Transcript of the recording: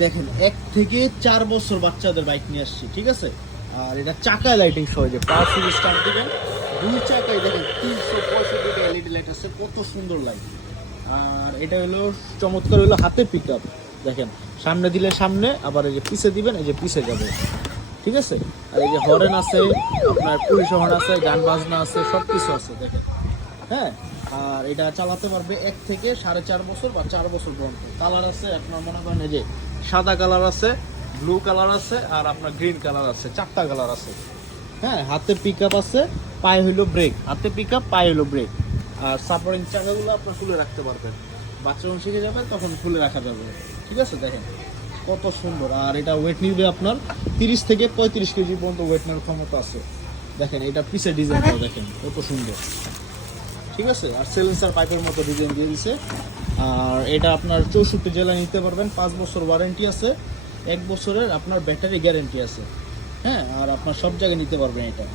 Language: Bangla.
দেখেন 1 থেকে 4 বছর বাচ্চাদের বাইক নিয়ে আসছি, ঠিক আছে। আর এটা চাকায় লাইটিং সহ, যে পাওয়ারফুল স্টার্ট দিবেন, 2 চাকায় দেখেন 365 এলইডি লাইট আছে, কত সুন্দর লাইট। আর এটা হলো চমৎকার হলো হাতে পিক আপ, দেখেন সামনে দিলে সামনে, আবার এই যে পিছে দিবেন এই যে পিছে যাবে, ঠিক আছে। আর এই যে হর্ন আছে, আপনার পুলিশ হর্ন আছে, গান বাজনা আছে, সব কিছু আছে দেখেন। হ্যাঁ, আর এটা চালাতে পারবে 1 থেকে 4.5 বছর বা 4 বছর পর্যন্ত। কালার আছে আপনার মনে করেন এই যে সাদা কালার আছে, ব্লু কালার আছে, আর আপনার গ্রিন কালার আছে, 4টা কালার আছে। হ্যাঁ, হাতে পিক আপ আছে, পায়ে হইলো ব্রেক, হাতে পিক আপ পায়ে হইলো ব্রেক। আর সাপোর্টিং চাকাগুলো আপনার খুলে রাখতে পারবেন, বাচ্চা যখন শিখে যাবে তখন খুলে রাখা যাবে, ঠিক আছে। দেখেন কত সুন্দর। আর এটা ওয়েট নিবে আপনার 30 থেকে 35 কেজি পর্যন্ত ওয়েট নেওয়ার ক্ষমতা আছে। দেখেন এটা পিসের ডিজাইনটাও দেখেন কত সুন্দর, ঠিক আছে। আর সিলেন্সার পাইপের মতো ডিজাইন দিয়ে দিছে। আর এটা আপনার 64 জেলায় নিতে পারবেন, 5 বছর ওয়ারেন্টি আছে, 1 বছরের আপনার ব্যাটারি গ্যারেন্টি আছে। হ্যাঁ, আর আপনার সব জায়গায় নিতে পারবেন এটা।